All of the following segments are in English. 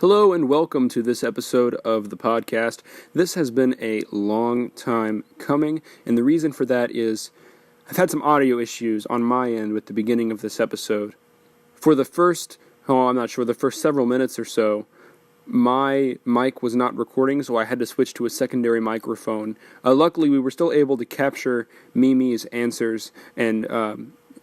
Hello and welcome to this episode of the podcast. This has been a long time coming, and the reason for that is I've had some audio issues on my end with the beginning of this episode. For the first several minutes or so, my mic was not recording, so I had to switch to a secondary microphone. Luckily, we were still able to capture Mimi's answers and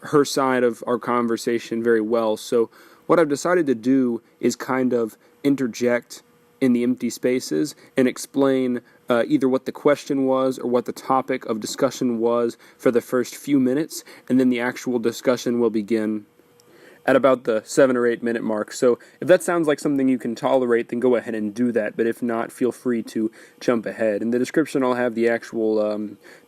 her side of our conversation very well, so what I've decided to do is kind of interject in the empty spaces and explain either what the question was or what the topic of discussion was for the first few minutes, and then the actual discussion will begin at about the 7 or 8 minute mark. So if that sounds like something you can tolerate, then go ahead and do that, but if not, feel free to jump ahead. In the description I'll have the actual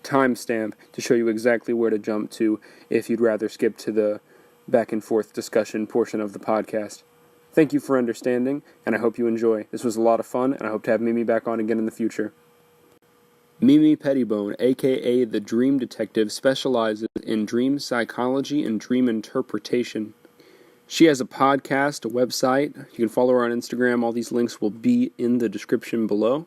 timestamp to show you exactly where to jump to if you'd rather skip to the back and forth discussion portion of the podcast. Thank you for understanding, and I hope you enjoy. This was a lot of fun, and I hope to have Mimi back on again in the future. Mimi Pettibone, aka the Dream Detective, specializes in dream psychology and dream interpretation. She has a podcast, a website. You can follow her on Instagram. All these links will be in the description below.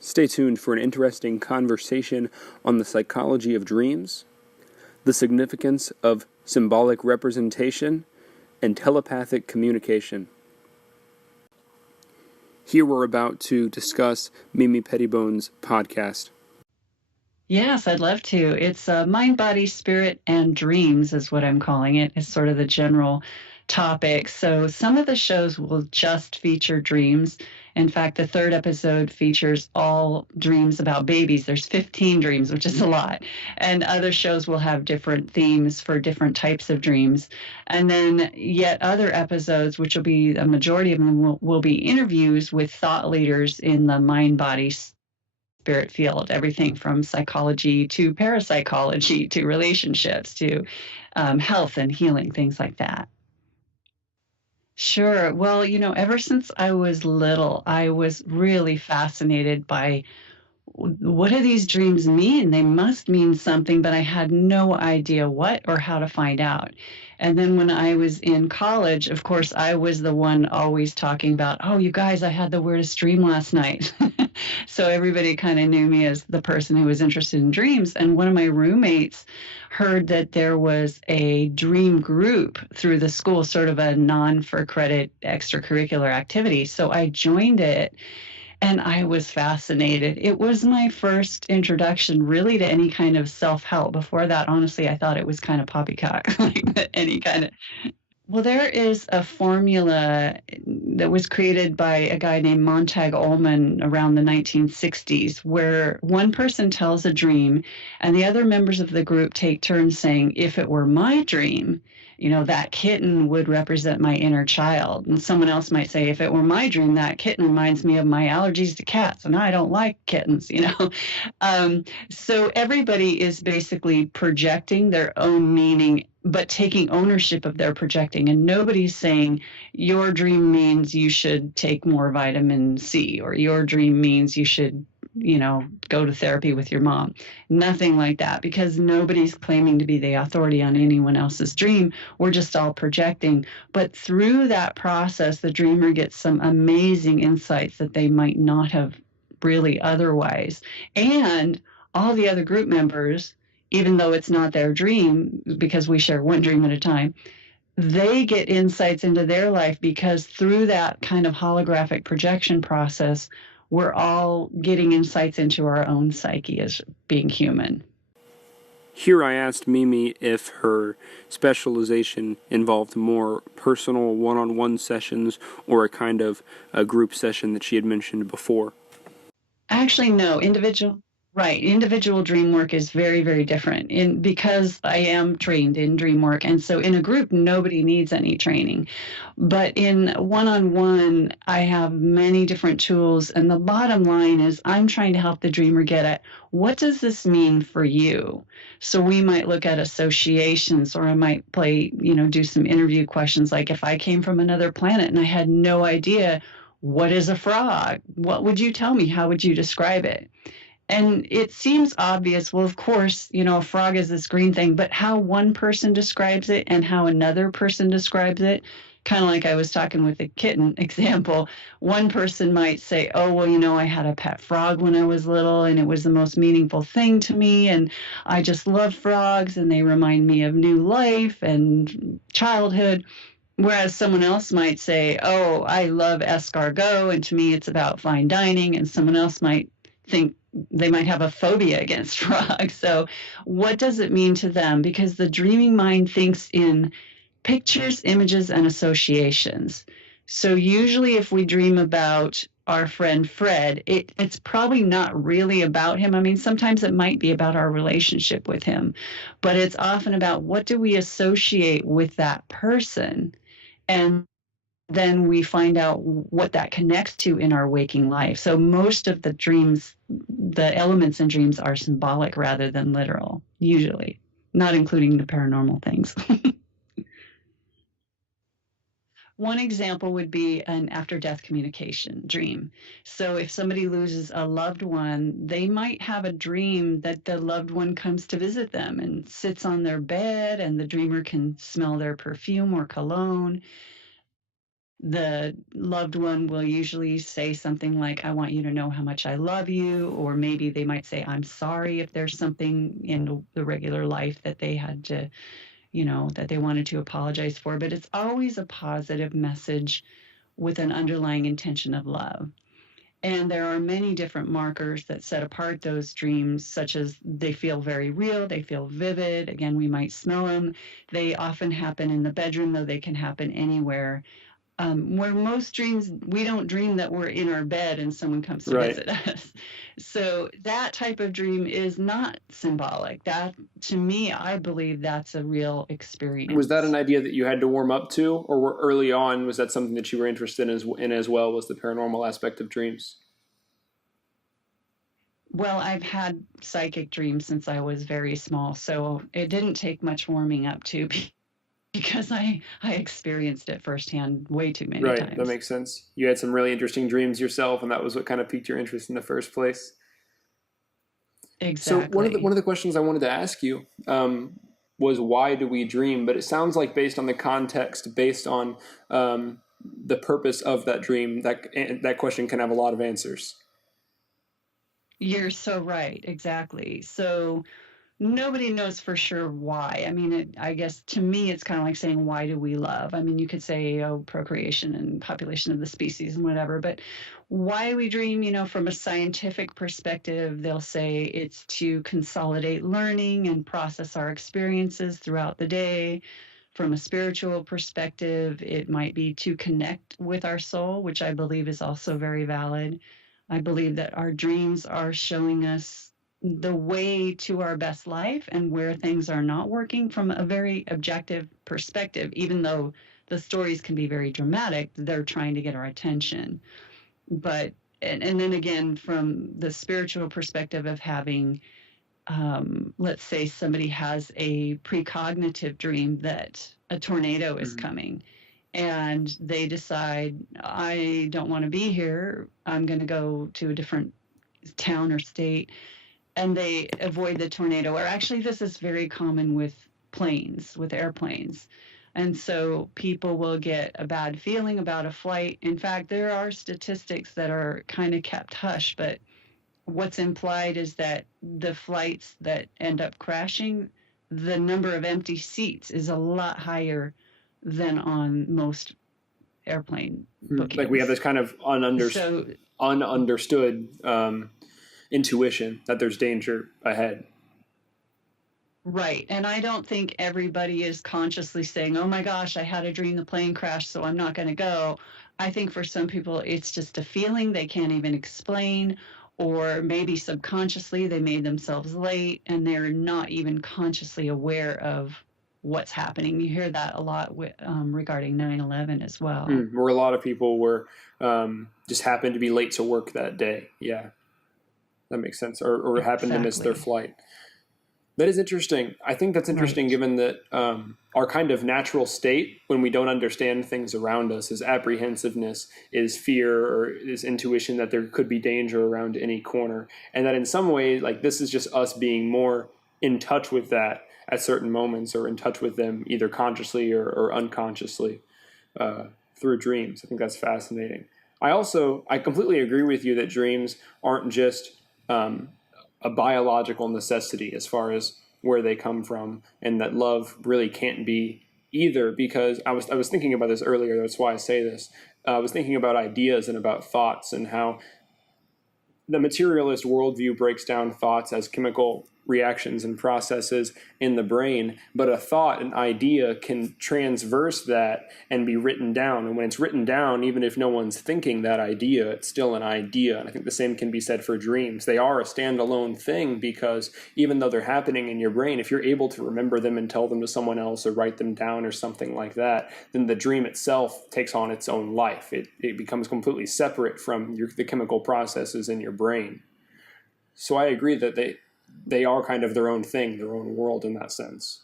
Stay tuned for an interesting conversation on the psychology of dreams, the significance of symbolic representation, and telepathic communication. Here we're about to discuss Mimi Pettibone's podcast. Yes, I'd love to. It's Mind, Body, Spirit, and Dreams is what I'm calling it. It's sort of the general topic. So some of the shows will just feature dreams. In fact, the third episode features all dreams about babies. There's 15 dreams, which is a lot. And other shows will have different themes for different types of dreams. And then yet other episodes, which will be a majority of them, will be interviews with thought leaders in the mind, body, spirit field, everything from psychology to parapsychology to relationships to health and healing, things like that. Sure. Well, ever since I was little, I was really fascinated by what do these dreams mean? They must mean something, but I had no idea what or how to find out. And then when I was in college, of course, I was the one always talking about, oh, you guys, I had the weirdest dream last night. So everybody kind of knew me as the person who was interested in dreams. And one of my roommates heard that there was a dream group through the school, sort of a non-for-credit extracurricular activity. So I joined it. And I was fascinated. It was my first introduction really to any kind of self-help. Before that, honestly, I thought it was kind of poppycock, like any kind of. Well, there is a formula that was created by a guy named Montague Ullman around the 1960s, where one person tells a dream and the other members of the group take turns saying, if it were my dream, that kitten would represent my inner child. And someone else might say, if it were my dream, that kitten reminds me of my allergies to cats, and I don't like kittens, So everybody is basically projecting their own meaning, but taking ownership of their projecting. And nobody's saying, your dream means you should take more vitamin C, or your dream means you should go to therapy with your mom. Nothing like that, because nobody's claiming to be the authority on anyone else's dream. We're just all projecting. But through that process, the dreamer gets some amazing insights that they might not have really otherwise. And all the other group members, even though it's not their dream, because we share one dream at a time, they get insights into their life, because through that kind of holographic projection process, we're all getting insights into our own psyche as being human. Here I asked Mimi if her specialization involved more personal one-on-one sessions or a kind of a group session that she had mentioned before. Actually, no, individual Right. Individual dream work is very, very different because I am trained in dream work. And so in a group, nobody needs any training. But in one-on-one, I have many different tools. And the bottom line is I'm trying to help the dreamer get at what does this mean for you? So we might look at associations, or I might do some interview questions like if I came from another planet and I had no idea what is a frog, what would you tell me? How would you describe it? And it seems obvious. Well, of course, a frog is this green thing, but how one person describes it and how another person describes it, kind of like I was talking with the kitten example, one person might say, oh, well, I had a pet frog when I was little and it was the most meaningful thing to me. And I just love frogs and they remind me of new life and childhood. Whereas someone else might say, oh, I love escargot, and to me it's about fine dining, and someone else might think they might have a phobia against frogs. So, what does it mean to them? Because the dreaming mind thinks in pictures, images, and associations. So, usually, if we dream about our friend Fred, it's probably not really about him. I mean, sometimes it might be about our relationship with him, but it's often about what do we associate with that person. And then we find out what that connects to in our waking life. So most of the dreams, the elements in dreams are symbolic rather than literal, usually, not including the paranormal things. One example would be an after death communication dream. So if somebody loses a loved one, they might have a dream that the loved one comes to visit them and sits on their bed, and the dreamer can smell their perfume or cologne. The loved one will usually say something like, I want you to know how much I love you. Or maybe they might say, I'm sorry if there's something in the regular life that they had to, that they wanted to apologize for. But it's always a positive message with an underlying intention of love. And there are many different markers that set apart those dreams, such as they feel very real, they feel vivid. Again, we might smell them. They often happen in the bedroom, though they can happen anywhere. Where most dreams, we don't dream that we're in our bed and someone comes to visit us. So that type of dream is not symbolic. That, to me, I believe that's a real experience. Was that an idea that you had to warm up to, or were early on, was that something that you were interested in as well, was the paranormal aspect of dreams? Well, I've had psychic dreams since I was very small, so it didn't take much warming up to because I experienced it firsthand way too many times. Right, that makes sense. You had some really interesting dreams yourself, and that was what kind of piqued your interest in the first place. Exactly. So one of the questions I wanted to ask you was, why do we dream? But it sounds like based on the context, based on the purpose of that dream, that question can have a lot of answers. You're so right. Exactly. So nobody knows for sure why. I mean, I guess to me, it's kind of like saying, why do we love? I mean, you could say, oh, procreation and population of the species and whatever, but why we dream, from a scientific perspective, they'll say it's to consolidate learning and process our experiences throughout the day. From a spiritual perspective, it might be to connect with our soul, which I believe is also very valid. I believe that our dreams are showing us the way to our best life and where things are not working from a very objective perspective. Even though the stories can be very dramatic, they're trying to get our attention. But and then again, from the spiritual perspective of having, let's say somebody has a precognitive dream that a tornado is coming, and they decide, I don't want to be here, I'm going to go to a different town or state, and they avoid the tornado. Or actually, this is very common with planes, with airplanes. And so people will get a bad feeling about a flight. In fact, there are statistics that are kind of kept hush, but what's implied is that the flights that end up crashing, the number of empty seats is a lot higher than on most airplane bookings. Like we have this kind of ununderstood intuition that there's danger ahead. Right. And I don't think everybody is consciously saying, oh my gosh, I had a dream the plane crashed, so I'm not going to go. I think for some people, it's just a feeling they can't even explain, or maybe subconsciously they made themselves late and they're not even consciously aware of what's happening. You hear that a lot regarding 9/11 as well. Where a lot of people were just happened to be late to work that day. Yeah, that makes sense. Or happened to miss their Exactly. flight. That is interesting. I think that's interesting Right. given that our kind of natural state when we don't understand things around us is apprehensiveness, is fear, or is intuition that there could be danger around any corner. And that in some ways, like this is just us being more in touch with that at certain moments or in touch with them either consciously or unconsciously through dreams. I think that's fascinating. I completely agree with you that dreams aren't just a biological necessity as far as where they come from, and that love really can't be either. Because I was thinking about this earlier. That's why I say this. I was thinking about ideas and about thoughts and how the materialist worldview breaks down thoughts as chemical reactions and processes in the brain, but a thought, an idea, can transverse that and be written down. And when it's written down, even if no one's thinking that idea, it's still an idea. And I think the same can be said for dreams. They are a standalone thing because even though they're happening in your brain, if you're able to remember them and tell them to someone else or write them down or something like that, then the dream itself takes on its own life. It becomes completely separate from the chemical processes in your brain. So I agree that they are kind of their own thing, their own world in that sense.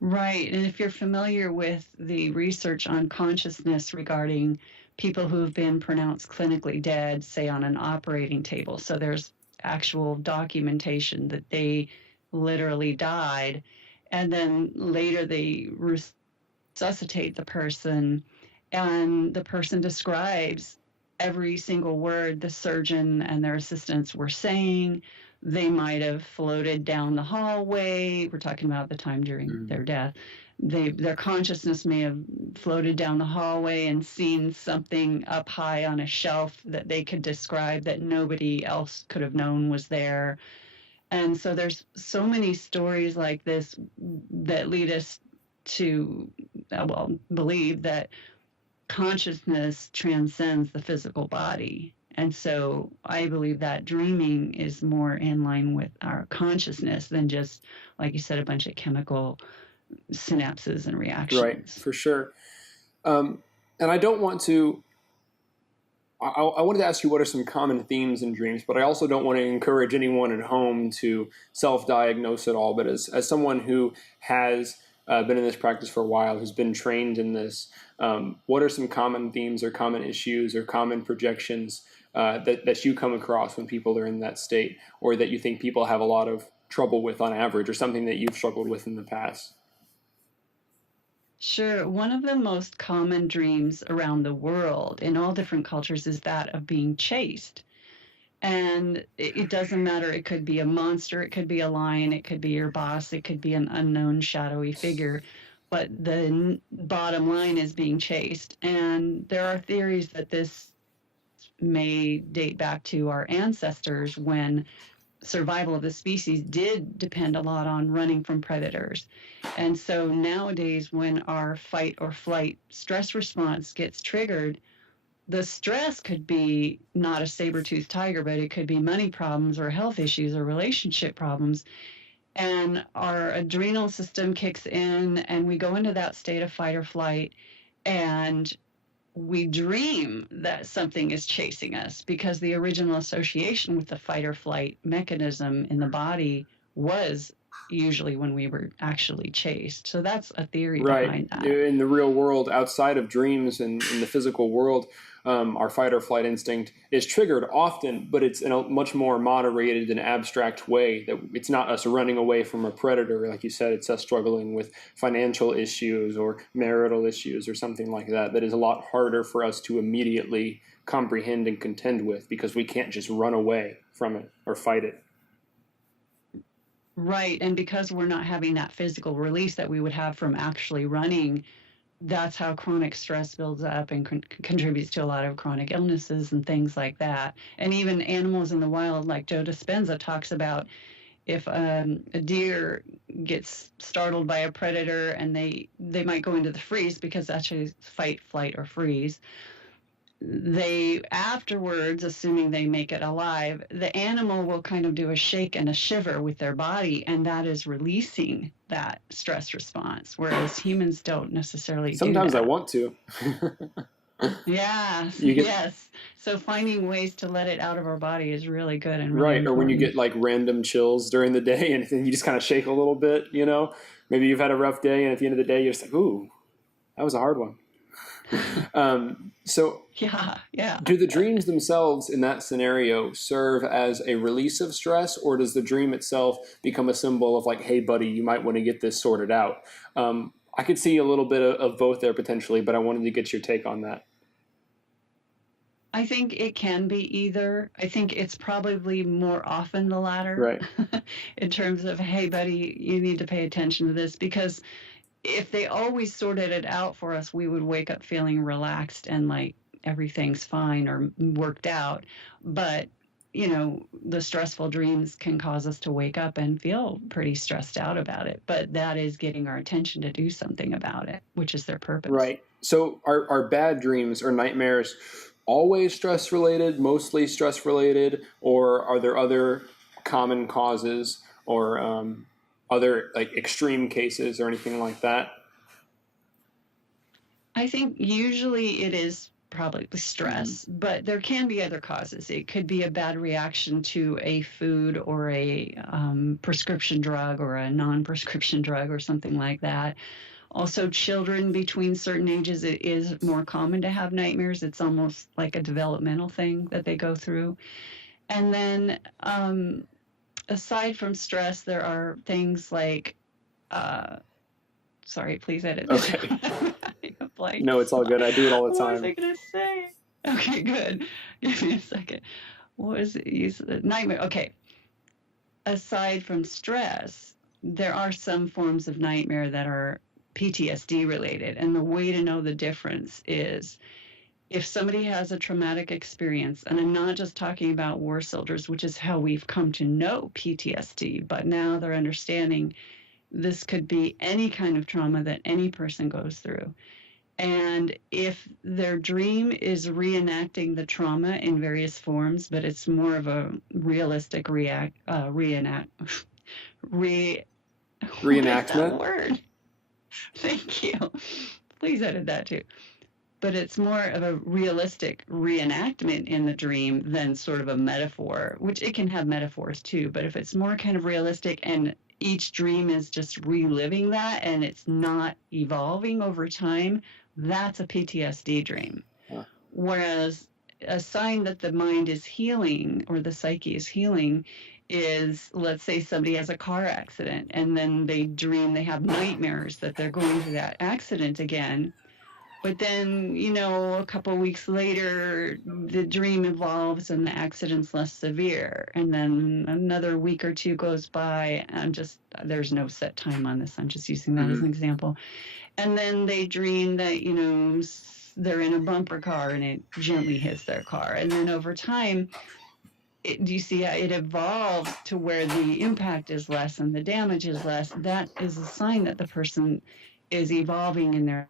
Right. And if you're familiar with the research on consciousness regarding people who've been pronounced clinically dead, say on an operating table, so there's actual documentation that they literally died, and then later they resuscitate the person, and the person describes every single word the surgeon and their assistants were saying. They might have floated down the hallway. We're talking about the time during their death. Their consciousness may have floated down the hallway and seen something up high on a shelf that they could describe that nobody else could have known was there. And so there's so many stories like this that lead us to, believe that consciousness transcends the physical body. And so I believe that dreaming is more in line with our consciousness than just, like you said, a bunch of chemical synapses and reactions. Right, for sure. And I don't want to. I wanted to ask you what are some common themes in dreams, but I also don't want to encourage anyone at home to self-diagnose it all. But as someone who has been in this practice for a while, who's been trained in this, what are some common themes or common issues or common projections that you come across when people are in that state, or that you think people have a lot of trouble with on average, or something that you've struggled with in the past? Sure. One of the most common dreams around the world in all different cultures is that of being chased. And it doesn't matter. It could be a monster, it could be a lion, it could be your boss, it could be an unknown shadowy figure. But the bottom line is being chased. And there are theories that this may date back to our ancestors when survival of the species did depend a lot on running from predators. And so nowadays, when our fight or flight stress response gets triggered, the stress could be not a saber-toothed tiger, but it could be money problems or health issues or relationship problems. And our adrenal system kicks in, and we go into that state of fight or flight, and we dream that something is chasing us because the original association with the fight or flight mechanism in the body was usually when we were actually chased. So that's a theory behind that. In the real world, outside of dreams and in the physical world, our fight or flight instinct is triggered often, but it's in a much more moderated and abstract way. That it's not us running away from a predator, like you said. It's us struggling with financial issues or marital issues or something like that. That is a lot harder for us to immediately comprehend and contend with because we can't just run away from it or fight it. Right. And because we're not having that physical release that we would have from actually running, that's how chronic stress builds up and contributes to a lot of chronic illnesses and things like that. And even animals in the wild, like Joe Dispenza talks about, if a deer gets startled by a predator and they might go into the freeze because actually fight, flight, or freeze. they afterwards, assuming they make it alive, the animal will kind of do a shake and a shiver with their body, and that is releasing that stress response, whereas humans don't necessarily do Sometimes I that. want to. Yes, You get yes. So finding ways to let it out of our body is really good and really right, or when you important. get like random chills during the day, and then you just kind of shake a little bit. Maybe you've had a rough day, and at the end of the day, you're just like, "Ooh, that was a hard one." So, Yeah, yeah. do the dreams themselves in that scenario serve as a release of stress, or does the dream itself become a symbol of like, "Hey, buddy, you might want to get this sorted out"? I could see a little bit of both there potentially, but I wanted to get your take on that. I think it can be either. I think it's probably more often the latter Right. in terms of, hey, buddy, you need to pay attention to this, because if they always sorted it out for us, we would wake up feeling relaxed and like everything's fine or worked out. But, the stressful dreams can cause us to wake up and feel pretty stressed out about it. But that is getting our attention to do something about it, which is their purpose. Right. So are bad dreams or nightmares always stress related, mostly stress related, or are there other common causes or other like extreme cases or anything like that? I think usually it is probably stress, but there can be other causes. It could be a bad reaction to a food or a prescription drug or a non-prescription drug or something like that. Also, children between certain ages, it is more common to have nightmares. It's almost like a developmental thing that they go through. And then, aside from stress, there are things like, sorry, please edit this. Okay. Like, No, it's all good. I do it all the what was I time. going to say? Okay, good. Give me a second. What was it? You said nightmare. Okay. Aside from stress, there are some forms of nightmare that are PTSD related. And the way to know the difference is if somebody has a traumatic experience, and I'm not just talking about war soldiers, which is how we've come to know PTSD, but now they're understanding this could be any kind of trauma that any person goes through. And if their dream is reenacting the trauma in various forms, but it's more of a realistic reenactment. What is that word? Thank you. Please edit that too. But it's more of a realistic reenactment in the dream than sort of a metaphor, which it can have metaphors too. But if it's more kind of realistic and each dream is just reliving that and it's not evolving over time, that's a PTSD dream. Huh. Whereas a sign that the mind is healing or the psyche is healing is, let's say somebody has a car accident and then they dream, they have nightmares that they're going through that accident again. But then, a couple of weeks later, the dream evolves and the accident's less severe. And then another week or two goes by. There's no set time on this. I'm just using that as an example. And then they dream that, they're in a bumper car and it gently hits their car. And then over time, do you see how it evolves to where the impact is less and the damage is less? That is a sign that the person is evolving in their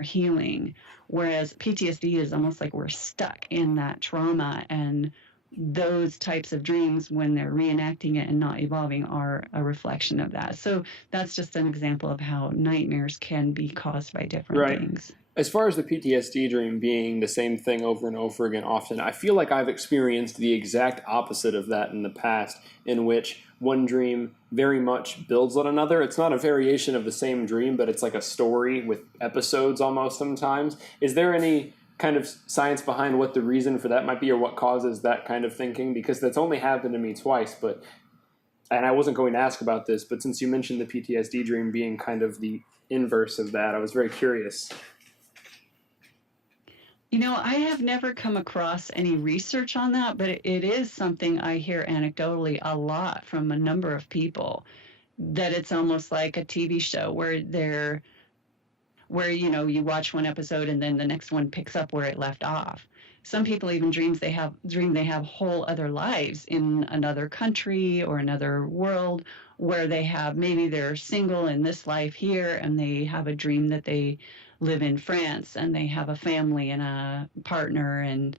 healing, whereas PTSD is almost like we're stuck in that trauma, and those types of dreams, when they're reenacting it and not evolving, are a reflection of that. So that's just an example of how nightmares can be caused by different things. As far as the PTSD dream being the same thing over and over again often, I feel like I've experienced the exact opposite of that in the past, in which one dream very much builds on another. It's not a variation of the same dream, but it's like a story with episodes almost sometimes. Is there any kind of science behind what the reason for that might be, or what causes that kind of thinking? Because that's only happened to me twice, and I wasn't going to ask about this, but since you mentioned the PTSD dream being kind of the inverse of that, I was very curious. I have never come across any research on that, but it is something I hear anecdotally a lot from a number of people, that it's almost like a TV show where you watch one episode and then the next one picks up where it left off. Some people even dream they have whole other lives in another country or another world, where maybe they're single in this life here and they have a dream that they live in France and they have a family and a partner, and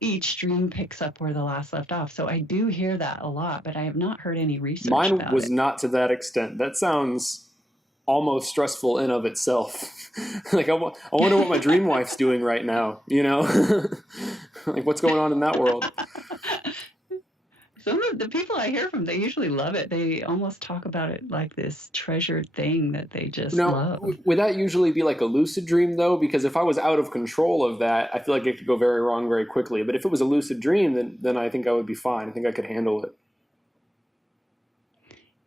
each dream picks up where the last left off. So I do hear that a lot, but I have not heard any research Mine about was it. not to that extent. That sounds almost stressful in of itself. Like, I wonder what my dream wife's doing right now, you know? Like, what's going on in that world? Some of the people I hear from, they usually love it. They almost talk about it like this treasured thing that they just Now, love. would that usually be like a lucid dream, though? Because if I was out of control of that, I feel like it could go very wrong very quickly. But if it was a lucid dream, then I think I would be fine. I think I could handle it.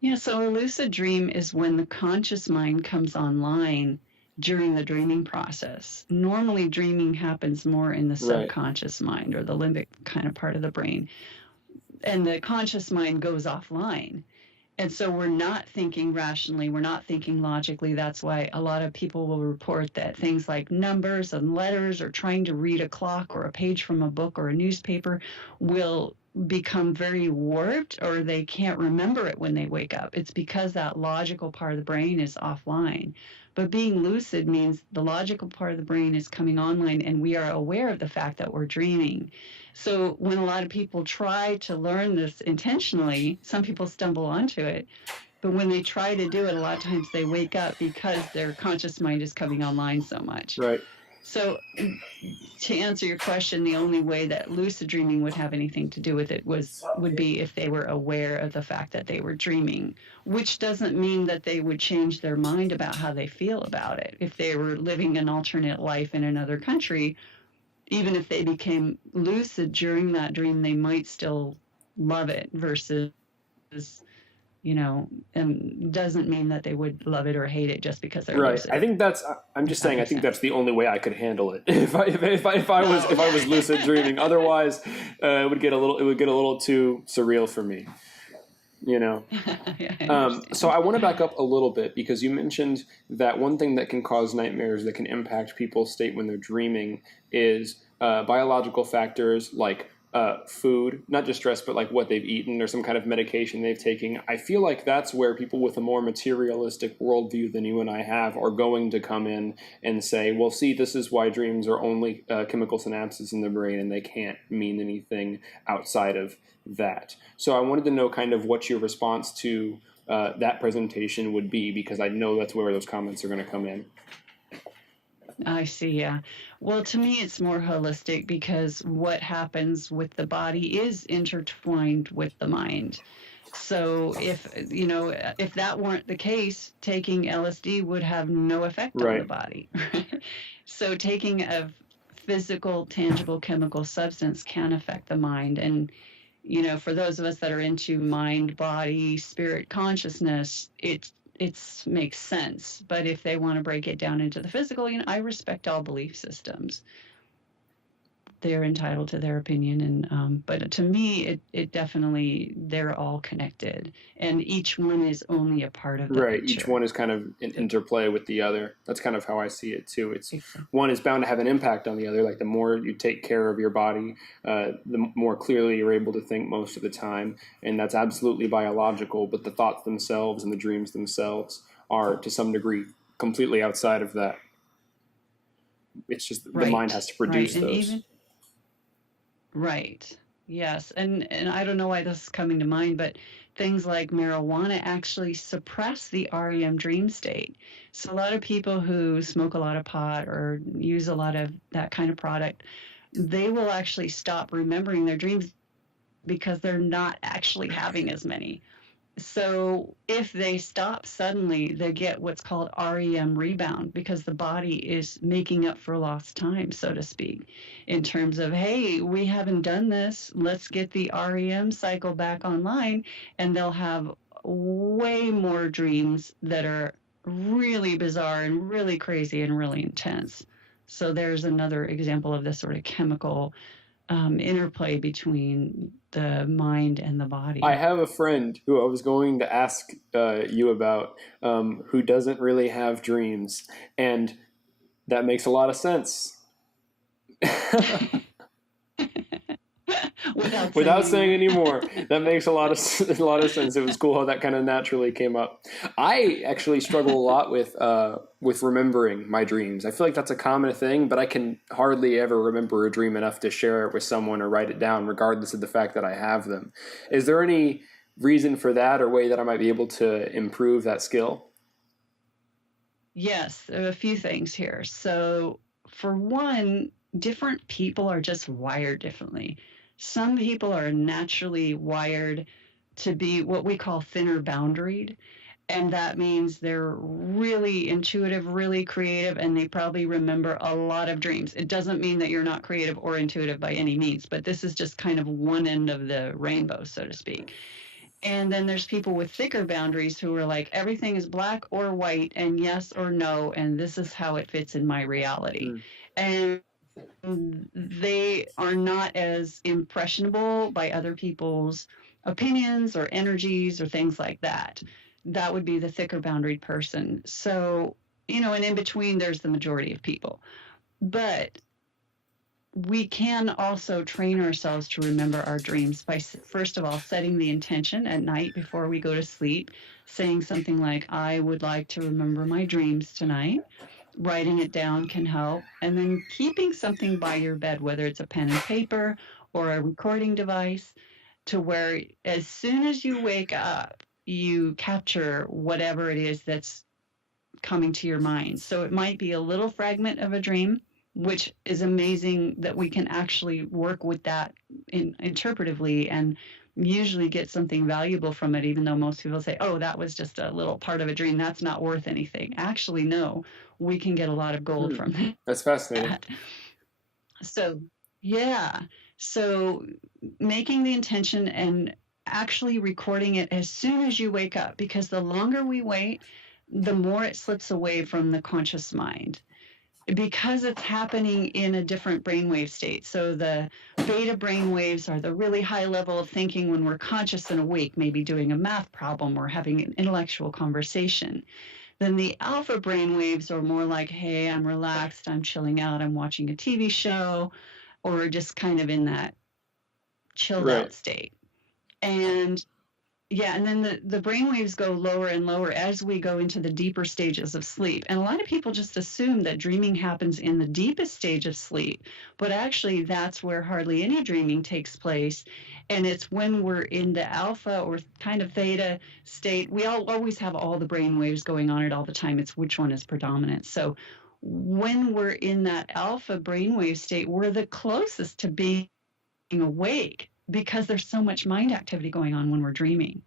Yeah, so a lucid dream is when the conscious mind comes online during the dreaming process. Normally, dreaming happens more in the Right. subconscious mind or the limbic kind of part of the brain, and the conscious mind goes offline. And so we're not thinking rationally, we're not thinking logically. That's why a lot of people will report that things like numbers and letters or trying to read a clock or a page from a book or a newspaper will become very warped, or they can't remember it when they wake up. It's because that logical part of the brain is offline. But being lucid means the logical part of the brain is coming online and we are aware of the fact that we're dreaming. So when a lot of people try to learn this intentionally, some people stumble onto it. But when they try to do it, a lot of times they wake up because their conscious mind is coming online so much. Right. So to answer your question, the only way that lucid dreaming would have anything to do with it would be if they were aware of the fact that they were dreaming, which doesn't mean that they would change their mind about how they feel about it. If they were living an alternate life in another country, even if they became lucid during that dream, they might still love it versus, and doesn't mean that they would love it or hate it just because they're Right. I lucid. think that's. I'm If just that saying. I makes think sense. that's the only way I could handle it. If I was lucid dreaming. Otherwise, it would get a little. It would get a little too surreal for me. You know. Yeah, I So understand. I want to back up a little bit because you mentioned that one thing that can cause nightmares that can impact people's state when they're dreaming is biological factors like food, not just stress, but like what they've eaten or some kind of medication they've taken. I feel like that's where people with a more materialistic worldview than you and I have are going to come in and say, well, see, this is why dreams are only chemical synapses in the brain and they can't mean anything outside of that. So I wanted to know kind of what your response to that presentation would be, because I know that's where those comments are going to come in. I see, yeah. Well, to me, it's more holistic because what happens with the body is intertwined with the mind. So if that weren't the case, taking LSD would have no effect on the Right. body. So taking a physical, tangible chemical substance can affect the mind. And for those of us that are into mind, body, spirit, consciousness, it makes sense. But if they want to break it down into the physical, I respect all belief systems. They're entitled to their opinion, but to me, it definitely, they're all connected, and each one is only a part of the Right. Each picture. one is kind of an interplay with the other. That's kind of how I see it too. It's Exactly. one is bound to have an impact on the other. Like the more you take care of your body, the more clearly you're able to think most of the time, and that's absolutely biological. But the thoughts themselves and the dreams themselves are, to some degree, completely outside of that. It's just the mind has to Right, produce and those. even right. Yes. And I don't know why this is coming to mind, but things like marijuana actually suppress the REM dream state. So a lot of people who smoke a lot of pot or use a lot of that kind of product, they will actually stop remembering their dreams because they're not actually having as many. So if they stop suddenly, they get what's called REM rebound because the body is making up for lost time, so to speak, in terms of, hey, we haven't done this. Let's get the REM cycle back online. And they'll have way more dreams that are really bizarre and really crazy and really intense. So there's another example of this sort of chemical interplay between the mind and the I body. have a friend who I was going to ask you about, who doesn't really have dreams, and that makes a lot of sense. without saying Without saying anymore. any more. That makes a lot of a lot of sense. It was cool how that kind of naturally came up. I actually struggle a lot with remembering my dreams. I feel like that's a common thing, but I can hardly ever remember a dream enough to share it with someone or write it down, regardless of the fact that I have them. Is there any reason for that or way that I might be able to improve that skill? Yes, there are a few things here. So, for one, different people are just wired differently. Some people are naturally wired to be what we call thinner boundaried, and that means they're really intuitive, really creative, and they probably remember a lot of dreams. It doesn't mean that you're not creative or intuitive by any means, but this is just kind of one end of the rainbow, so to speak. And then there's people with thicker boundaries who are like, everything is black or white and yes or no, and this is how it fits in my reality. Hmm. And they are not as impressionable by other people's opinions or energies or things like that. That would be the thicker boundaried person. So, and in between, there's the majority of people. But we can also train ourselves to remember our dreams by, first of all, setting the intention at night before we go to sleep, saying something like, I would like to remember my dreams tonight. Writing it down can help. And then keeping something by your bed, whether it's a pen and paper or a recording device, to where as soon as you wake up, you capture whatever it is that's coming to your mind. So it might be a little fragment of a dream, which is amazing that we can actually work with that interpretively and usually get something valuable from it, even though most people say, oh, that was just a little part of a dream. That's not worth anything. Actually, no, we can get a lot of gold Hmm. from That's fascinating. that. So, yeah. So making the intention and actually recording it as soon as you wake up, because the longer we wait, the more it slips away from the conscious mind because it's happening in a different brainwave state. So the beta brainwaves are the really high level of thinking when we're conscious and awake, maybe doing a math problem or having an intellectual conversation. Then the alpha brainwaves are more like, hey, I'm relaxed, I'm chilling out, I'm watching a TV show, or just kind of in that chilled Right. out state. And yeah, and then the brain waves go lower and lower as we go into the deeper stages of sleep. And a lot of people just assume that dreaming happens in the deepest stage of sleep, but actually that's where hardly any dreaming takes place. And it's when we're in the alpha or kind of theta state. We always have all the brain waves going on at all the time. It's which one is predominant. So when we're in that alpha brainwave state, we're the closest to being awake because there's so much mind activity going on when we're dreaming.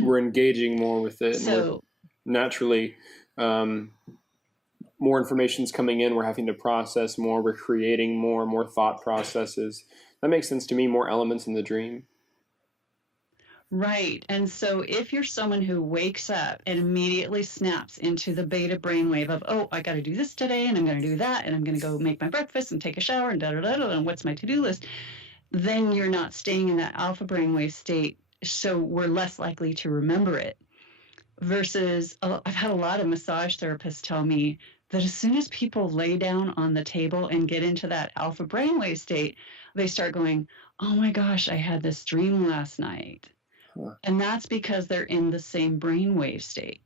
We're engaging more with it, and we're So, naturally um, more information's coming in. We're having to process more. We're creating more thought processes. That makes sense to me. More elements in the dream. right. And so, if you're someone who wakes up and immediately snaps into the beta brainwave of, oh, I got to do this today, and I'm going to do that, and I'm going to go make my breakfast and take a shower, and da da da da, and what's my to do list, then you're not staying in that alpha brainwave state. So, we're less likely to remember it. Versus, I've had a lot of massage therapists tell me that as soon as people lay down on the table and get into that alpha brainwave state, they start going, oh my gosh, I had this dream last night. Huh. And that's because they're in the same brainwave state.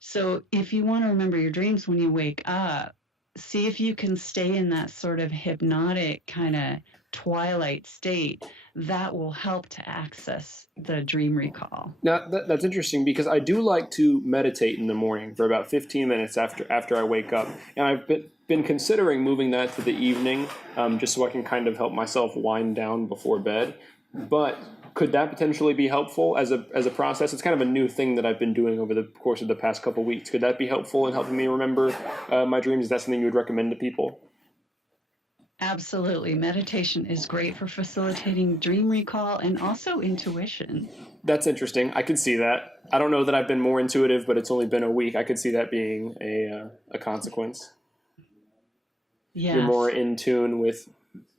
So if you want to remember your dreams when you wake up, see if you can stay in that sort of hypnotic kind of twilight state. That will help to access the dream recall. Now that's interesting because I do like to meditate in the morning for about 15 minutes after I wake up, and I've been considering moving that to the evening, just so I can kind of help myself wind down before bed. But could that potentially be helpful as a process? It's kind of a new thing that I've been doing over the course of the past couple weeks. Could that be helpful in helping me remember my dreams? Is that something you would recommend to people? Absolutely. Meditation is great for facilitating dream recall and also intuition. That's interesting. I could see that. I don't know that I've been more intuitive, but it's only been a week. I could see that being a consequence. You're more Yes. in tune with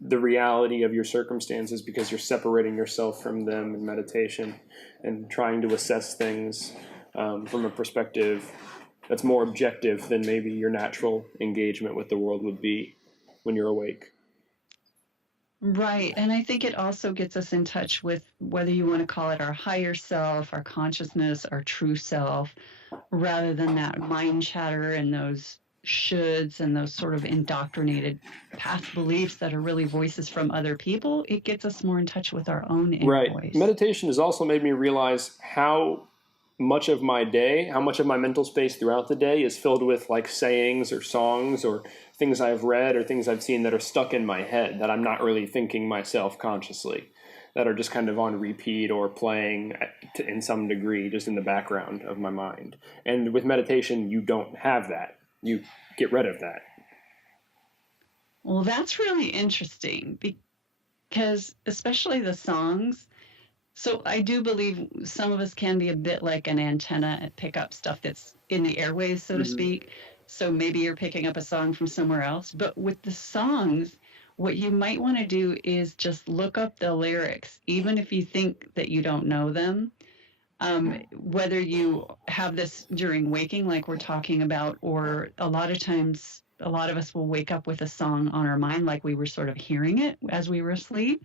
the reality of your circumstances because you're separating yourself from them in meditation and trying to assess things from a perspective that's more objective than maybe your natural engagement with the world would be when you're awake. Right. And I think it also gets us in touch with whether you want to call it our higher self, our consciousness, our true self, rather than that mind chatter and those shoulds and those sort of indoctrinated past beliefs that are really voices from other people. It gets us more in touch with our own inner Right. voice. Meditation has also made me realize how much of my day, how much of my mental space throughout the day is filled with like sayings or songs or things I've read or things I've seen that are stuck in my head that I'm not really thinking myself consciously, that are just kind of on repeat or playing in some degree just in the background of my mind. And with meditation, you don't have that. You get rid of that. Well, that's really interesting because, especially the songs. So I do believe some of us can be a bit like an antenna and pick up stuff that's in the airways, so to Mm-hmm. speak. So maybe you're picking up a song from somewhere else. But with the songs, what you might want to do is just look up the lyrics, even if you think that you don't know them. Whether you have this during waking, like we're talking about, or a lot of times, a lot of us will wake up with a song on our mind, like we were sort of hearing it as we were asleep.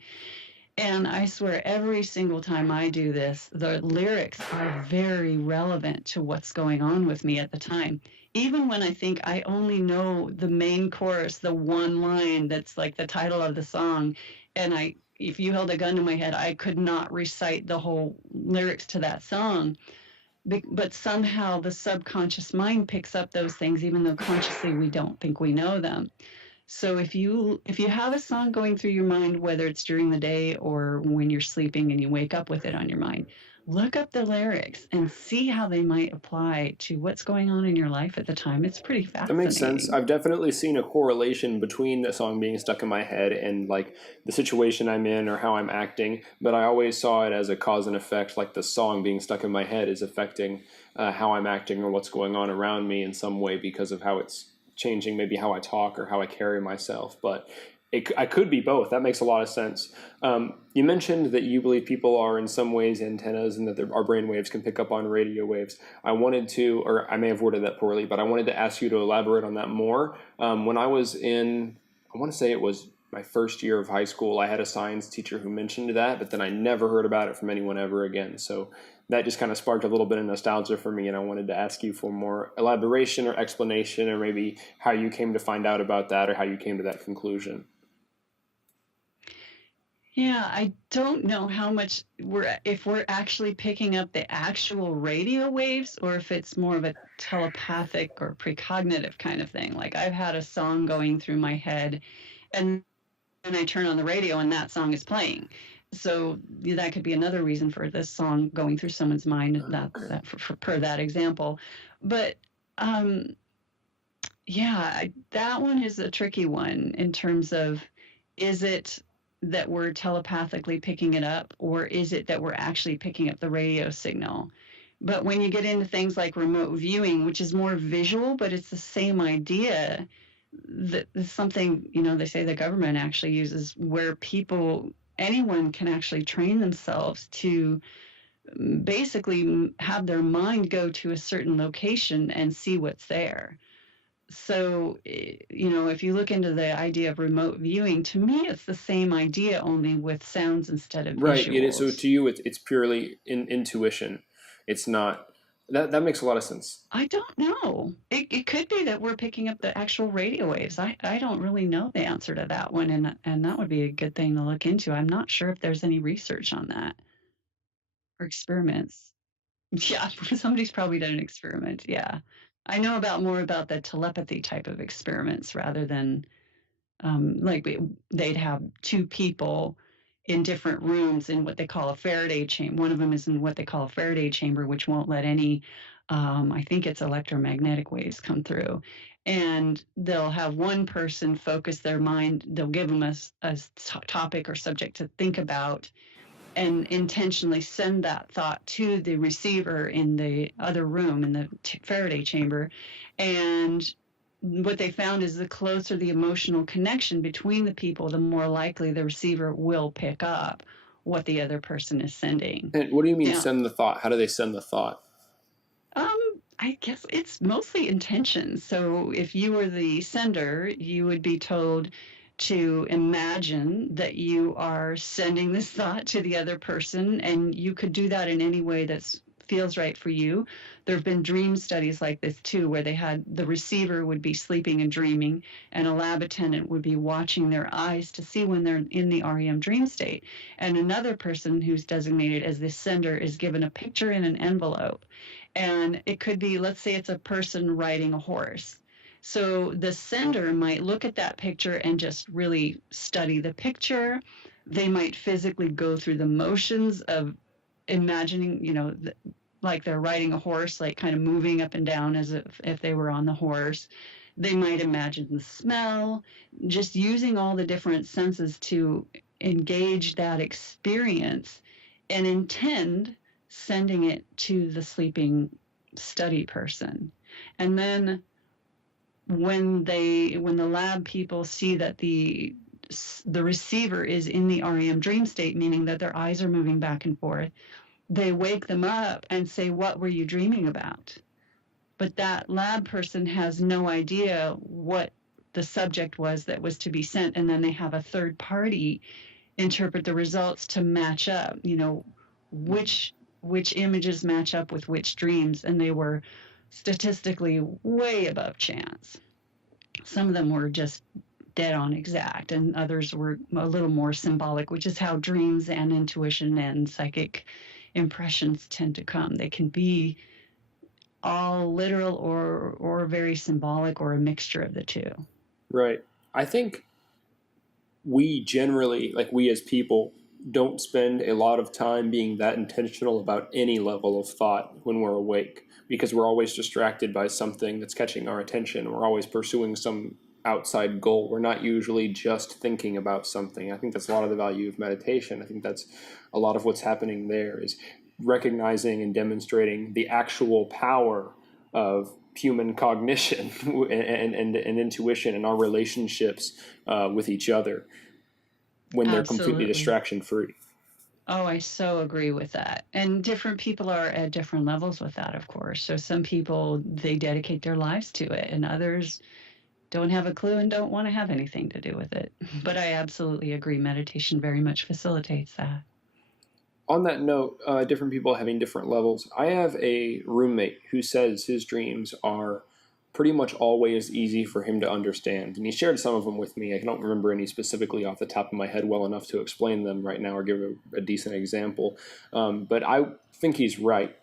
And I swear, every single time I do this, the lyrics are very relevant to what's going on with me at the time. Even when I think I only know the main chorus, the one line that's like the title of the song, and if you held a gun to my head, I could not recite the whole lyrics to that song. But somehow the subconscious mind picks up those things, even though consciously we don't think we know them. So if you have a song going through your mind, whether it's during the day or when you're sleeping and you wake up with it on your mind, look up the lyrics and see how they might apply to what's going on in your life at the time. It's pretty That makes sense. fascinating. I've definitely seen a correlation between the song being stuck in my head and like the situation I'm in or how I'm acting, but I always saw it as a cause and effect, like the song being stuck in my head is affecting how I'm acting or what's going on around me in some way because of how it's changing maybe how I talk or how I carry myself. But I could be both. That makes a lot of sense. You mentioned that you believe people are in some ways antennas and that our brain waves can pick up on radio waves. I wanted to, or I may have worded that poorly, but I wanted to ask you to elaborate on that more. When I was in, I want to say it was my first year of high school, I had a science teacher who mentioned that, but then I never heard about it from anyone ever again. So that just kind of sparked a little bit of nostalgia for me, and I wanted to ask you for more elaboration or explanation, or maybe how you came to find out about that or how you came to that conclusion. Yeah, I don't know how much if we're actually picking up the actual radio waves or if it's more of a telepathic or precognitive kind of thing. Like I've had a song going through my head and then I turn on the radio and that song is playing. So that could be another reason for this song going through someone's mind that for per that example. But um yeah, that one is a tricky one in terms of, is it that we're telepathically picking it up, or is it that we're actually picking up the radio signal? But when you get into things like remote viewing, which is more visual, but it's the same idea, that is something, they say the government actually uses, where anyone can actually train themselves to basically have their mind go to a certain location and see what's there. So, if you look into the idea of remote viewing, to me, it's the same idea, only with sounds instead of Right. It is. So visuals. to you, it's purely intuition. It's not. That makes a lot of sense. I don't know. It could be that we're picking up the actual radio waves. I don't really know the answer to that one, and that would be a good thing to look into. I'm not sure if there's any research on that or experiments. Yeah, somebody's probably done an experiment. Yeah. I know more about the telepathy type of experiments rather than like they'd have two people in different rooms in what they call a Faraday chamber. One of them is in what they call a Faraday chamber, which won't let any, I think it's electromagnetic waves come through. And they'll have one person focus their mind. They'll give them a topic or subject to think about and intentionally send that thought to the receiver in the other room in the Faraday chamber. And what they found is the closer the emotional connection between the people, the more likely the receiver will pick up what the other person is sending. And what do you mean Now, send the thought? How do they send the thought? um, I guess it's mostly intention. So if you were the sender, you would be told, to imagine that you are sending this thought to the other person, and you could do that in any way that feels right for you. There have been dream studies like this too, where they had the receiver would be sleeping and dreaming, and a lab attendant would be watching their eyes to see when they're in the REM dream state. And another person who's designated as the sender is given a picture in an envelope. And it could be, let's say it's a person riding a horse. So the sender might look at that picture and just really study the picture. They might physically go through the motions of imagining, like they're riding a horse, like kind of moving up and down as if they were on the horse. They might imagine the smell, just using all the different senses to engage that experience and intend sending it to the sleeping study person. And then when the lab people see that the receiver is in the REM dream state, meaning that their eyes are moving back and forth, they wake them up and say, "What were you dreaming about?" But that lab person has no idea what the subject was that was to be sent. And then they have a third party interpret the results to match up, which images match up with which dreams. And they were statistically way above chance. Some of them were just dead on exact, and others were a little more symbolic, which is how dreams and intuition and psychic impressions tend to come. They can be all literal or very symbolic, or a mixture of the two. Right. I think we generally, like we as people, don't spend a lot of time being that intentional about any level of thought when we're awake, because we're always distracted by something that's catching our attention. We're always pursuing some outside goal. We're not usually just thinking about something. I think that's a lot of the value of meditation. I think that's a lot of what's happening there, is recognizing and demonstrating the actual power of human cognition and intuition and our relationships with each other when they're completely distraction free. Oh, I so agree with that. And different people are at different levels with that, of course. So some people, they dedicate their lives to it, and others don't have a clue and don't want to have anything to do with it. But I absolutely agree. Meditation very much facilitates that. On that note, different people having different levels. I have a roommate who says his dreams are pretty much always easy for him to understand. And he shared some of them with me. I don't remember any specifically off the top of my head well enough to explain them right now or give a decent example. But I think he's right.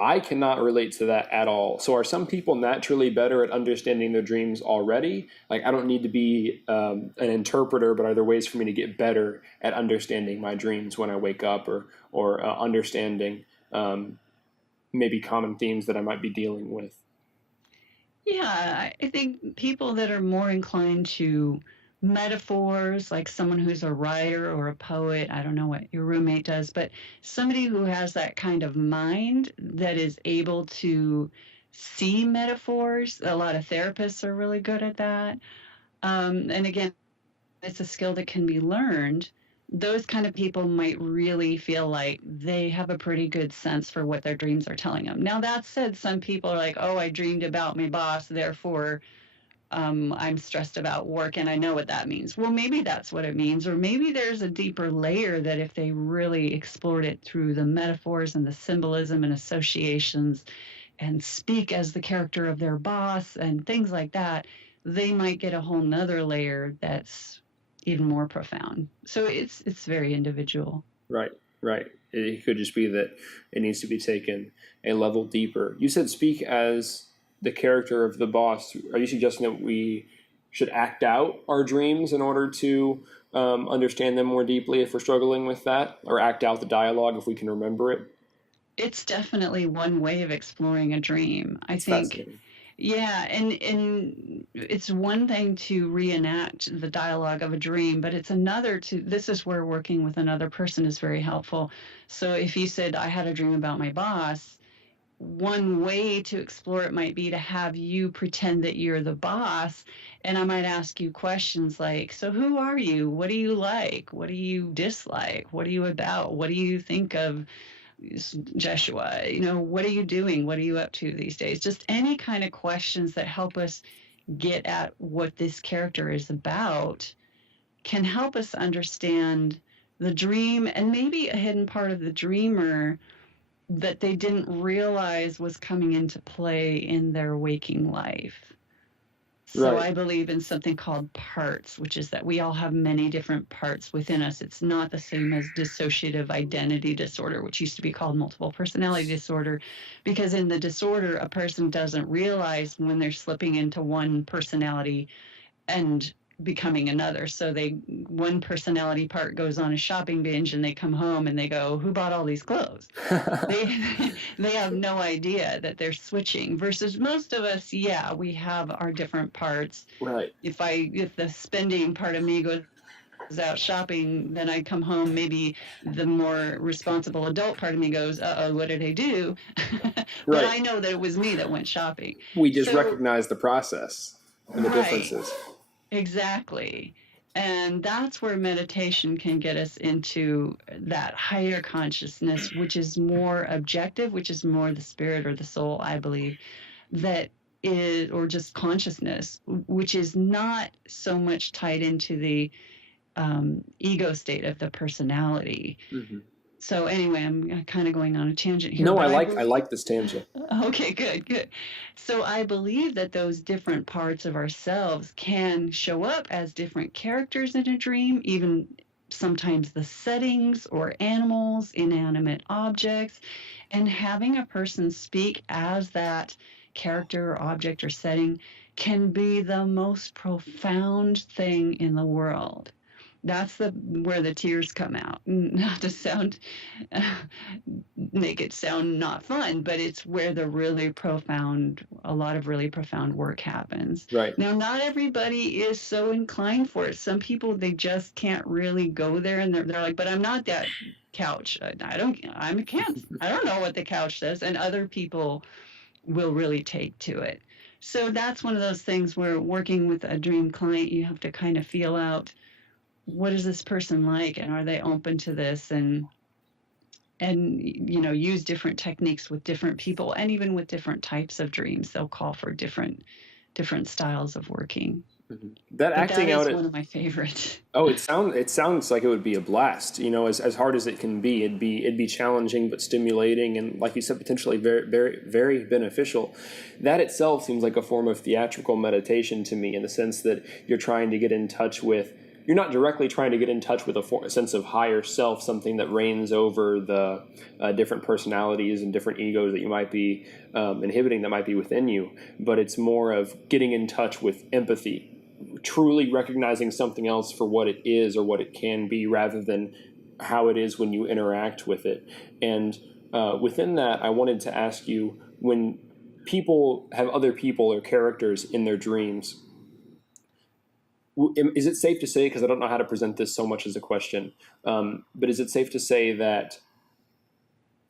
I cannot relate to that at all. So are some people naturally better at understanding their dreams already? Like, I don't need to be an interpreter, but are there ways for me to get better at understanding my dreams when I wake up, or understanding maybe common themes that I might be dealing with? Yeah, I think people that are more inclined to metaphors, like someone who's a writer or a poet, I don't know what your roommate does, but somebody who has that kind of mind that is able to see metaphors. A lot of therapists are really good at that. And again, it's a skill that can be learned. Those kind of people might really feel like they have a pretty good sense for what their dreams are telling them. Now, that said, some people are like, "Oh, I dreamed about my boss, therefore I'm stressed about work, and I know what that means." Well, maybe that's what it means, or maybe there's a deeper layer that if they really explored it through the metaphors and the symbolism and associations and speak as the character of their boss and things like that, they might get a whole nother layer that's even more profound. So it's very individual. Right, right. It could just be that it needs to be taken a level deeper. You said speak as the character of the boss. Are you suggesting that we should act out our dreams in order to understand them more deeply if we're struggling with that, or act out the dialogue if we can remember it? It's definitely one way of exploring a dream. I It's think, fascinating. yeah, and it's one thing to reenact the dialogue of a dream, but it's another to, this is where working with another person is very helpful. So if you said, "I had a dream about my boss," one way to explore it might be to have you pretend that you're the boss, and I might ask you questions like, "So who are you? What do you like? What do you dislike? What are you about? What do you think of Joshua? What are you doing? What are you up to these days?" Just any kind of questions that help us get at what this character is about. can help us understand the dream and maybe a hidden part of the dreamer that they didn't realize was coming into play in their waking life. So Right. I believe in something called parts, which is that we all have many different parts within us. It's not the same as dissociative identity disorder, which used to be called multiple personality disorder, because in the disorder, a person doesn't realize when they're slipping into one personality and becoming another. So one personality part goes on a shopping binge and they come home and they go, who bought all these clothes? They have no idea that they're switching, versus most of us, yeah, we have our different parts. Right. If the spending part of me goes out shopping, then I come home, maybe the more responsible adult part of me goes, uh-oh, what did I do? But Right. I know that it was me that went shopping. We just So, recognize the process and the right. differences. Exactly. And that's where meditation can get us into that higher consciousness, which is more objective, which is more the spirit or the soul, I believe, that is, or just consciousness, which is not so much tied into the ego state of the personality. Mm-hmm. So anyway, I'm kind of going on a tangent here, No, but I I like this tangent. Okay, good, good. So I believe that those different parts of ourselves can show up as different characters in a dream, even sometimes the settings or animals, inanimate objects, and having a person speak as that character or object or setting can be the most profound thing in the world. That's where the tears come out. Not to sound make it sound not fun, but it's where a lot of really profound work happens. Right. Now, not everybody is so inclined for it. Some people, they just can't really go there, and they're like, but I'm not that couch. I don't know what the couch says. And other people will really take to it. So that's one of those things where working with a dream client, you have to kind of feel out, what is this person like, and are they open to this, and use different techniques with different people, and even with different types of dreams they'll call for different styles of working. Mm-hmm. That But that acting out is one of my favorites. Oh, it sounds like it would be a blast. As hard as it can be, it'd be challenging but stimulating, and like you said, potentially very very very beneficial. That itself seems like a form of theatrical meditation to me, in the sense that you're trying to get in touch with. You're not directly trying to get in touch with a sense of higher self, something that reigns over the different personalities and different egos that you might be inhibiting that might be within you, but it's more of getting in touch with empathy, truly recognizing something else for what it is or what it can be, rather than how it is when you interact with it. And within that, I wanted to ask you, when people have other people or characters in their dreams, is it safe to say, because I don't know how to present this so much as a question, but is it safe to say that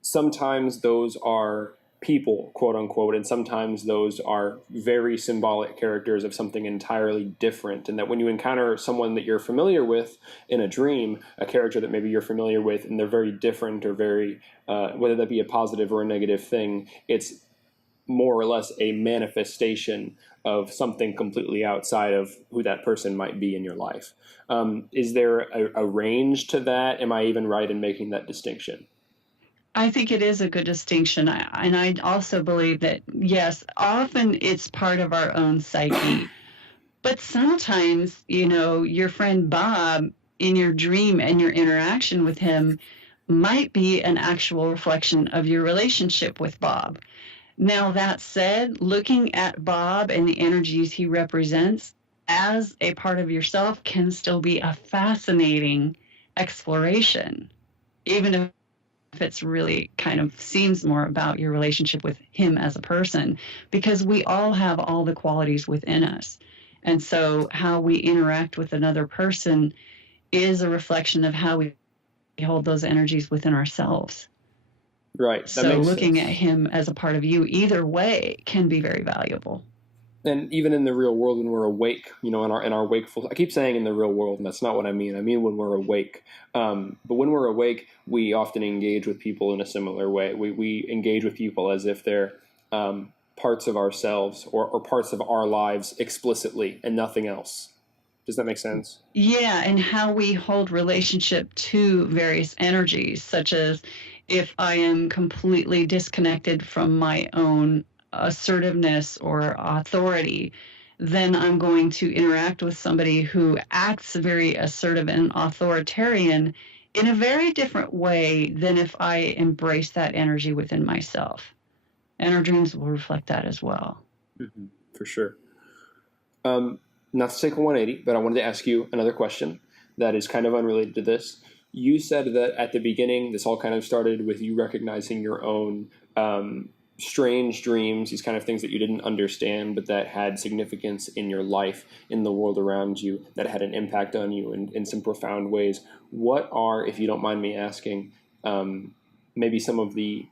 sometimes those are people, quote unquote, and sometimes those are very symbolic characters of something entirely different, and that when you encounter someone that you're familiar with in a dream, a character that maybe you're familiar with, and they're very different or very, whether that be a positive or a negative thing, it's more or less a manifestation of something completely outside of who that person might be in your life. Is there a range to that? Am I even right in making that distinction? I think it is a good distinction. And I also believe that, yes, often it's part of our own psyche. But sometimes, your friend Bob in your dream and your interaction with him might be an actual reflection of your relationship with Bob. Now, that said, looking at Bob and the energies he represents as a part of yourself can still be a fascinating exploration, even if it's really kind of seems more about your relationship with him as a person, because we all have all the qualities within us. And so how we interact with another person is a reflection of how we hold those energies within ourselves. Right, that So makes looking sense. at him as a part of you either way can be very valuable. And even in the real world, when we're awake, in our wakeful, I keep saying in the real world, and that's not what I mean. I mean when we're awake. But when we're awake, we often engage with people in a similar way. We engage with people as if they're parts of ourselves, or parts of our lives explicitly, and nothing else. Does that make sense? Yeah, and how we hold relationship to various energies, such as if I am completely disconnected from my own assertiveness or authority, then I'm going to interact with somebody who acts very assertive and authoritarian in a very different way than if I embrace that energy within myself. And our dreams will reflect that as well. Mm-hmm. For sure. Not to take a 180, but I wanted to ask you another question that is kind of unrelated to this. You said that at the beginning, this all kind of started with you recognizing your own strange dreams, these kind of things that you didn't understand, but that had significance in your life, in the world around you, that had an impact on you in some profound ways. What are, if you don't mind me asking, maybe some of the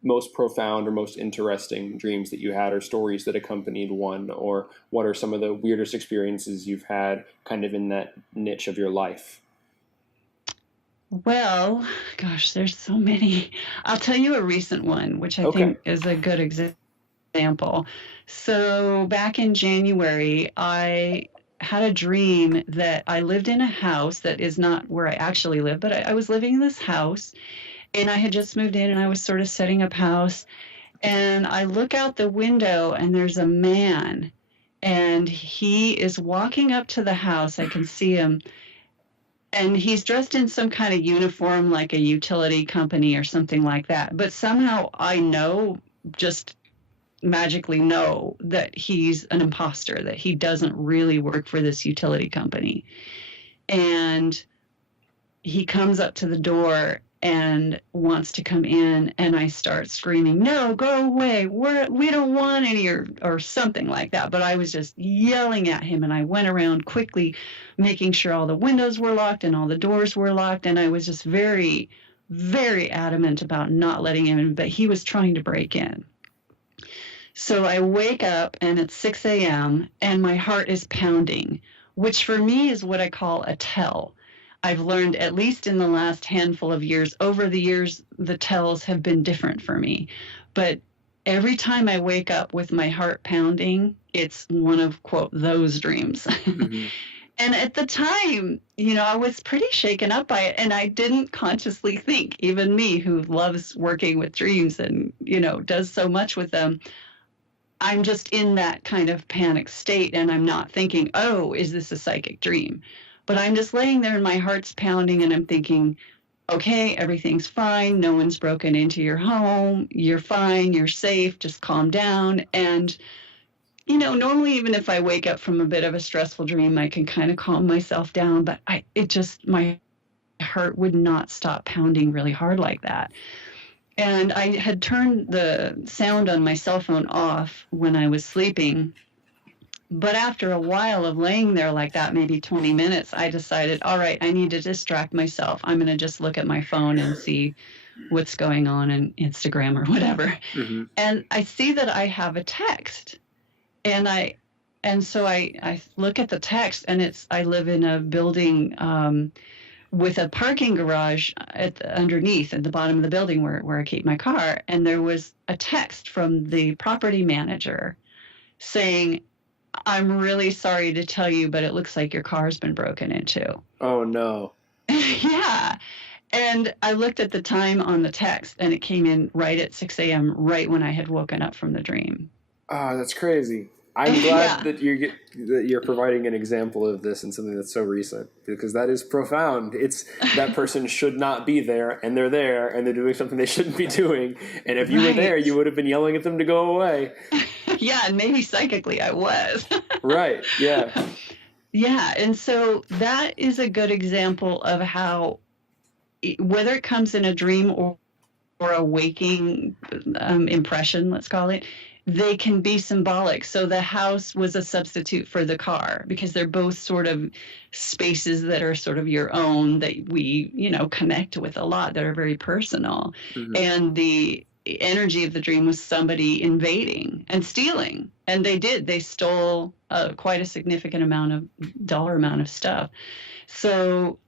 most profound or most interesting dreams that you had, or stories that accompanied one, or what are some of the weirdest experiences you've had kind of in that niche of your life? Well, gosh, there's so many. I'll tell you a recent one, which I Okay. think is a good example. So back in January, I had a dream that I lived in a house that is not where I actually live, but I was living in this house, and I had just moved in and I was sort of setting up house. And I look out the window and there's a man, and he is walking up to the house. I can see him, and he's dressed in some kind of uniform like a utility company or something like that. But somehow I know, just magically know, that he's an imposter, that he doesn't really work for this utility company. And he comes up to the door and wants to come in, and I start screaming, "No, go away. We don't want any," or something like that. But I was just yelling at him, and I went around quickly making sure all the windows were locked and all the doors were locked, and I was just very, very adamant about not letting him in, but he was trying to break in. So I wake up and it's 6 a.m. and my heart is pounding, which for me is what I call a tell. I've learned, at least in the last handful of years, over the years, the tells have been different for me. But every time I wake up with my heart pounding, it's one of, quote, those dreams. Mm-hmm. And at the time, I was pretty shaken up by it, and I didn't consciously think, even me who loves working with dreams and, does so much with them, I'm just in that kind of panic state, and I'm not thinking, oh, is this a psychic dream? But I'm just laying there and my heart's pounding and I'm thinking, okay, everything's fine. No one's broken into your home. You're fine. You're safe. Just calm down. And, normally even if I wake up from a bit of a stressful dream, I can kind of calm myself down. But my heart would not stop pounding really hard like that. And I had turned the sound on my cell phone off when I was sleeping. But after a while of laying there like that, maybe 20 minutes, I decided, all right, I need to distract myself. I'm going to just look at my phone and see what's going on in Instagram or whatever. Mm-hmm. And I see that I have a text. And so I look at the text, and I live in a building with a parking garage underneath at the bottom of the building where I keep my car. And there was a text from the property manager saying, "I'm really sorry to tell you, but it looks like your car's been broken into." Oh, no. Yeah. And I looked at the time on the text, and it came in right at 6 a.m., right when I had woken up from the dream. Oh, that's crazy. I'm glad that you're providing an example of this in something that's so recent, because that is profound. It's that person should not be there, and they're there, and they're doing something they shouldn't be doing. And if you were there, you would have been yelling at them to go away. Yeah, and maybe psychically I was. Right, yeah. Yeah, and so that is a good example of how, whether it comes in a dream or a waking impression, let's call it, they can be symbolic. So the house was a substitute for the car, because they're both sort of spaces that are sort of your own, that we, connect with a lot, that are very personal. Mm-hmm. And the energy of the dream was somebody invading and stealing. And they did. They stole quite a significant dollar amount of stuff. So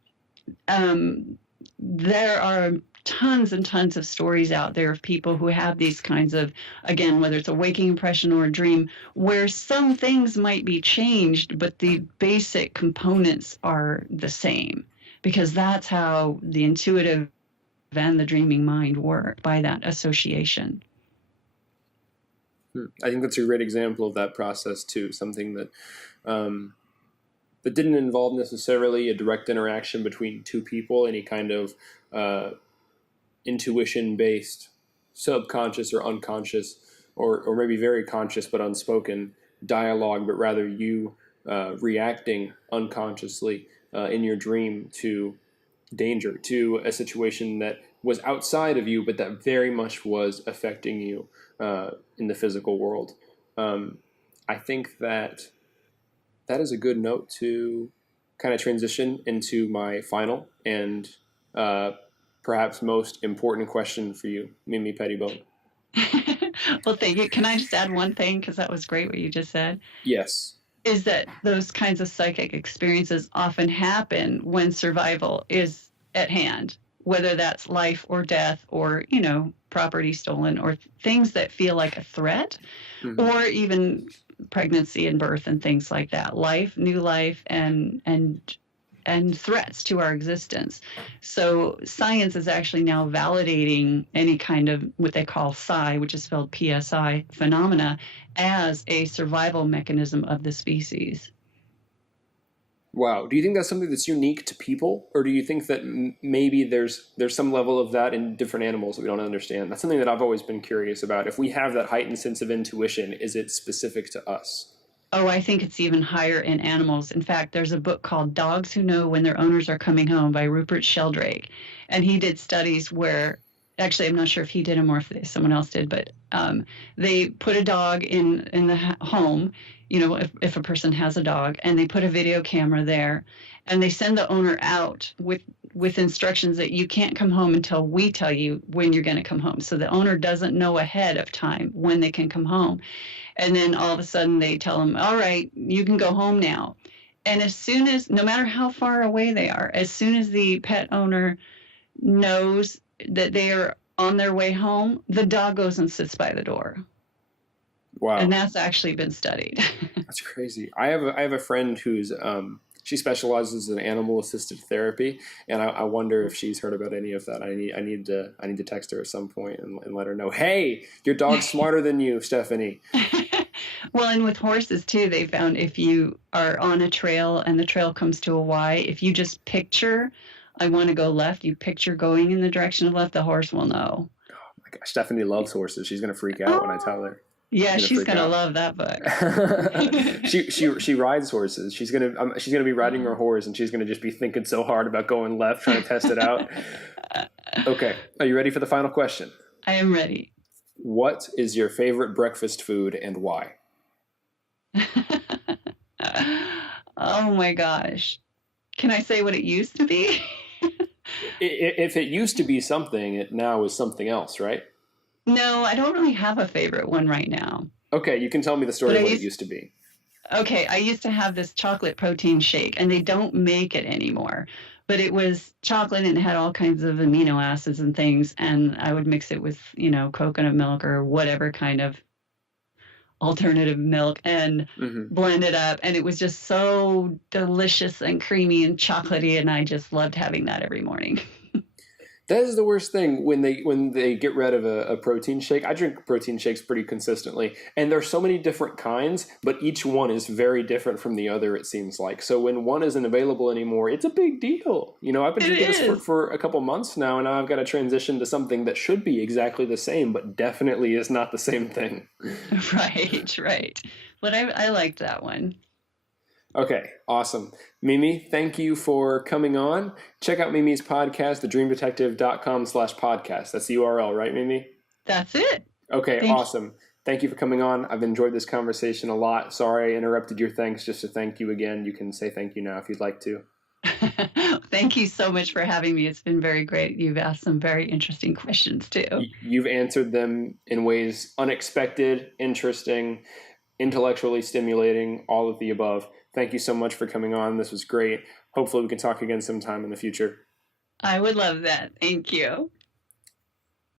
there are tons and tons of stories out there of people who have these kinds of, again, whether it's a waking impression or a dream, where some things might be changed, but the basic components are the same, because that's how the intuitive and the dreaming mind work, by that association. I think that's a great example of that process too. Something that that didn't involve necessarily a direct interaction between two people, any kind of intuition-based, subconscious or unconscious, or maybe very conscious but unspoken dialogue, but rather you reacting unconsciously in your dream to danger, to a situation that was outside of you, but that very much was affecting you in the physical world. I think that is a good note to kind of transition into my final and perhaps most important question for you, Mimi Pettibone. Well, thank you. Can I just add one thing? Because that was great what you just said. Yes. Is that those kinds of psychic experiences often happen when survival is at hand, whether that's life or death or, property stolen or things that feel like a threat, or even pregnancy and birth and things like that. Life, new life, and threats to our existence. So science is actually now validating any kind of what they call psi, which is spelled PSI, phenomena, as a survival mechanism of the species. Wow. Do you think that's something that's unique to people? Or do you think that maybe there's some level of that in different animals that we don't understand? That's something that I've always been curious about. If we have that heightened sense of intuition, is it specific to us? Oh, I think it's even higher in animals. In fact, there's a book called Dogs Who Know When Their Owners Are Coming Home by Rupert Sheldrake. And he did studies where, actually, I'm not sure if he did them or if someone else did, but they put a dog in the home, if a person has a dog, and they put a video camera there, and they send the owner out with instructions that you can't come home until we tell you when you're going to come home. So the owner doesn't know ahead of time when they can come home. And then all of a sudden they tell them, all right, you can go home now. And as soon as, no matter how far away they are, as soon as the pet owner knows that they are on their way home, the dog goes and sits by the door. Wow. And that's actually been studied. That's crazy. I have a friend who's she specializes in animal assisted therapy, and I wonder if she's heard about any of that. I need to text her at some point and let her know, hey, your dog's smarter than you, Stephanie. Well, and with horses too, they found if you are on a trail and the trail comes to a Y, if you just picture, I want to go left, you picture going in the direction of left, the horse will know. Oh my gosh, Stephanie loves horses. She's going to freak out when I tell her. Yeah, she's gonna love that book. she rides horses. She's gonna be riding her horse, and she's gonna just be thinking so hard about going left, trying to test it out. Okay, are you ready for the final question? I am ready. What is your favorite breakfast food and why? Oh my gosh, can I say what it used to be? If it used to be something, it now is something else, right? No, I don't really have a favorite one right now. Okay, you can tell me the story of what it used to be. Okay, I used to have this chocolate protein shake, and they don't make it anymore. But it was chocolate, and it had all kinds of amino acids and things, and I would mix it with, coconut milk or whatever kind of alternative milk and blend it up. And it was just so delicious and creamy and chocolatey, and I just loved having that every morning. That is the worst thing when they get rid of a protein shake. I drink protein shakes pretty consistently, and there's so many different kinds, but each one is very different from the other, it seems like. So when one isn't available anymore, it's a big deal. I've been drinking this for a couple months now, and now I've got to transition to something that should be exactly the same, but definitely is not the same thing. Right. But I liked that one. Okay, awesome. Mimi, thank you for coming on. Check out Mimi's podcast, thedreamdetective.com/podcast. That's the URL, right, Mimi? That's it. Okay, awesome. Thank you for coming on. I've enjoyed this conversation a lot. Sorry I interrupted your thanks. Just to thank you again. You can say thank you now if you'd like to. Thank you so much for having me. It's been very great. You've asked some very interesting questions, too. You've answered them in ways unexpected, interesting, intellectually stimulating, all of the above. Thank you so much for coming on. This was great. Hopefully we can talk again sometime in the future. I would love that. Thank you.